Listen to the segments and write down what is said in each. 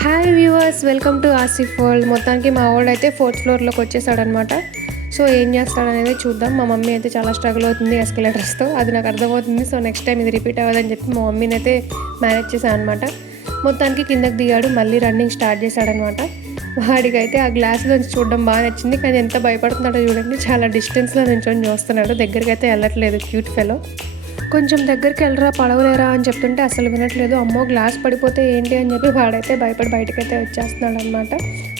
Hi viewers, welcome to Asif world. మొత్తానికి మా వాడు అయితే 4th ఫ్లోర్లోకి వచ్చేసాడనమాట. సో ఏం చేస్తాడనేది చూద్దాం. మా మమ్మీ అయితే చాలా స్ట్రగుల్ అవుతుంది ఎస్కలేటర్స్తో, అది నాకు అర్థమవుతుంది. సో నెక్స్ట్ టైం ఇది రిపీట్ అవ్వదని చెప్పి మా మమ్మీని అయితే మేనేజ్ చేశాను అనమాట. మొత్తానికి కిందకి దిగాడు, మళ్ళీ రన్నింగ్ స్టార్ట్ చేశాడనమాట. వాడికైతే ఆ గ్లాస్లోంచి చూడడం బాగా నచ్చింది, కానీ ఎంత భయపడుతున్నాడో చూడండి. చాలా డిస్టెన్స్లో నుంచొని చూస్తున్నాడు, దగ్గరికి అయితే వెళ్ళట్లేదు. Cute fellow. కొంచెం దగ్గరికి వెళ్ళరా, పడవలేరా అని చెప్తుంటే అసలు వినట్లేదు. అమ్మో గ్లాస్ పడిపోతే ఏంటి అని చెప్పి వాడైతే భయపడి బయటకైతే వచ్చేస్తున్నాడు అనమాట.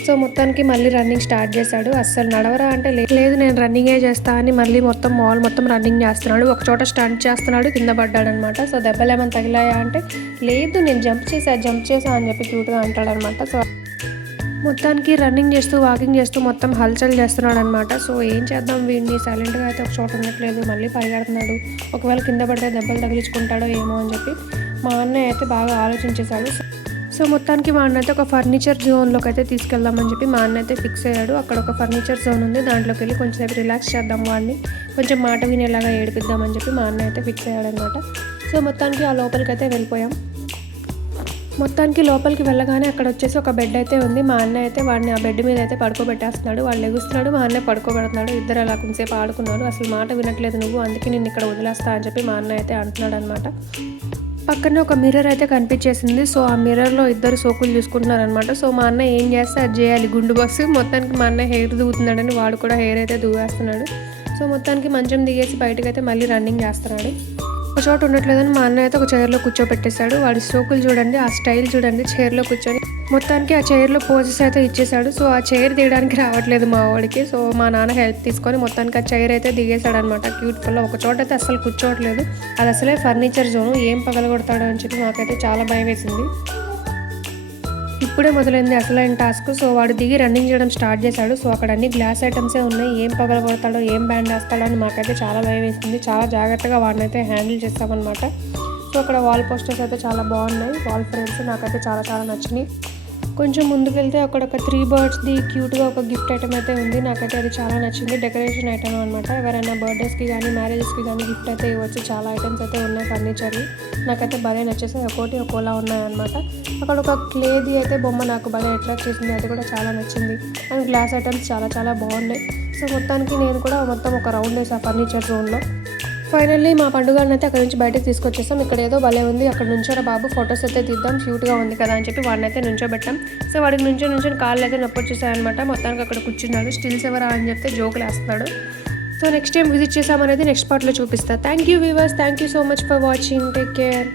సో మొత్తానికి మళ్ళీ రన్నింగ్ స్టార్ట్ చేశాడు. అస్సలు నడవరా అంటే లేదు నేను రన్నింగే చేస్తా అని మళ్ళీ మాల్ మొత్తం రన్నింగ్ చేస్తున్నాడు. ఒక చోట స్టంట్ చేస్తున్నాడు, కింద పడ్డాడనమాట. సో దెబ్బలు ఏమైనా తగిలాయా అంటే లేదు నేను జంప్ చేసా అని చెప్పి క్యూట్గా అంటాడనమాట. సో మొత్తానికి రన్నింగ్ చేస్తూ వాకింగ్ చేస్తూ మొత్తం హల్చల్ చేస్తున్నాడు అనమాట. సో ఏం చేద్దాం, వీడిని సైలెంట్గా అయితే ఒక చోట ఉండట్లేదు, మళ్ళీ పరిగెడుతున్నాడు. ఒకవేళ కింద పడితే దెబ్బలు తగిలించుకుంటాడో ఏమో అని చెప్పి మా అన్నయ్య అయితే బాగా ఆలోచించేశాడు. సో మొత్తానికి మా అన్న అయితే ఒక ఫర్నిచర్ జోన్లోకి అయితే తీసుకెళ్దామని చెప్పి మా అన్న అయితే ఫిక్స్ అయ్యాడు. అక్కడ ఒక ఫర్నిచర్ జోన్ ఉంది, దాంట్లోకి వెళ్ళి కొంచెంసేపు రిలాక్స్ చేద్దాం, వాడిని కొంచెం మాట వినేలాగా ఏడిపిద్దామని చెప్పి మా అన్న అయితే ఫిక్స్ అయ్యాడు అనమాట. సో మొత్తానికి ఆ లోపలికి అయితే వెళ్ళిపోయాం. మొత్తానికి లోపలికి వెళ్ళగానే అక్కడ వచ్చేసి ఒక బెడ్ అయితే ఉంది. మా అన్నయ్య అయితే వాడిని ఆ బెడ్ మీద అయితే పడుకోబెట్టేస్తున్నాడు. వాడు లెగుస్తున్నాడు, మా అన్నయ్య పడుకోబెడుతున్నాడు. ఇద్దరు అలా కొంతసేపు ఆడుకున్నాడు. అసలు మాట వినట్లేదు నువ్వు, అందుకే నేను ఇక్కడ వదిలేస్తా అని చెప్పి మా అన్నయ్య అయితే అంటున్నాడు అనమాట. పక్కనే ఒక మిర్రర్ అయితే కనిపించేసింది. సో ఆ మిర్రర్లో ఇద్దరు సోకులు చూసుకుంటున్నారు అనమాట. సో మా అన్నయ్య ఏం చేస్తే అది చేయాలి, గుండు బస్సు. మొత్తానికి మా అన్నయ్య హెయిర్ దూగుతున్నాడని వాడు కూడా హెయిర్ అయితే దూవేస్తున్నాడు. సో మొత్తానికి మంచం దిగేసి బయటకు అయితే మళ్ళీ రన్నింగ్ చేస్తున్నాడు. ఒక చోట ఉండట్లేదని మా అన్నయ్య అయితే ఒక చైర్లో కూర్చోపెట్టేశాడు. వాడి సోకులు చూడండి, ఆ స్టైల్ చూడండి, చైర్లో కూర్చొని మొత్తానికి ఆ చైర్లో పోజెస్ అయితే ఇచ్చేసాడు. సో ఆ చైర్ దిగడానికి రావట్లేదు మా వాడికి. సో మా నాన్న హెల్ప్ తీసుకొని మొత్తానికి ఆ చైర్ అయితే దిగేశాడు అనమాట. క్యూట్ ఫుల్లో ఒక చోట అయితే అసలు కూర్చోవట్లేదు. అది అసలే ఫర్నిచర్ జోను, ఏం పగలగొడతాడో అని చెప్పి మాకైతే చాలా భయం వేసింది. ఇప్పుడే మొదలైంది అసలైన టాస్క్. సో వాడు దిగి రన్నింగ్ చేయడం స్టార్ట్ చేశాడు. సో అక్కడ అన్ని గ్లాస్ ఐటమ్సే ఉన్నాయి, ఏం పగలగొడతాడో ఏం బ్యాండ్ వేస్తాడో అని మాకైతే చాలా భయం వేసింది. చాలా జాగ్రత్తగా వాడిని అయితే హ్యాండిల్ చేస్తామన్నమాట. సో అక్కడ వాల్ పోస్టర్స్ అయితే చాలా బాగున్నాయి, వాల్ ఫ్రేమ్స్ నాకైతే చాలా చాలా నచ్చినాయి. కొంచెం ముందుకు వెళ్తే అక్కడ ఒక 3 బర్డ్స్ది క్యూట్గా ఒక గిఫ్ట్ ఐటమ్ అయితే ఉంది. నాకైతే అది చాలా నచ్చింది, డెకరేషన్ ఐటమ్ అనమాట. ఎవరైనా బర్త్డేస్కి కానీ మ్యారేజెస్కి కానీ గిఫ్ట్ అయితే ఇవ్వచ్చు. చాలా ఐటమ్స్ అయితే ఉన్నాయి ఫర్నిచర్వి, నాకైతే భలే నచ్చేసాయి. ఒక్కోలా ఉన్నాయన్నమాట. అక్కడ ఒక క్లేది అయితే బొమ్మ నాకు భలే అట్రాక్ట్ చేసింది, అది కూడా చాలా నచ్చింది. అండ్ గ్లాస్ ఐటమ్స్ చాలా చాలా బాగున్నాయి. సో మొత్తానికి నేను కూడా మొత్తం ఒక రౌండ్ వేసా ఫర్నిచర్ జోన్లో. ఫైనల్లీ మా పండుగని అయితే అక్కడ నుంచి బయటకు తీసుకొచ్చేసాం. ఇక్కడ ఏదో భలే ఉంది, అక్కడ నుంచోరా బాబు ఫొటోస్ అయితే తీద్దాం, క్యూట్గా ఉంది కదా అని చెప్పి వాడిని అయితే నుంచోబెట్టాం. సో వాడికి నుంచొని కాళ్ళు అయితే నొప్పి వచ్చేసాయన్నమాట. మొత్తానికి అక్కడ కూర్చున్నాడు. స్టిల్స్ ఎవరా అని చెప్తే జోకులు వేస్తున్నాడు. సో నెక్స్ట్ టైం విజిట్ చేసామనేది నెక్స్ట్ పార్ట్లో చూపిస్తా. Thank you viewers, thank you so much for watching, take care.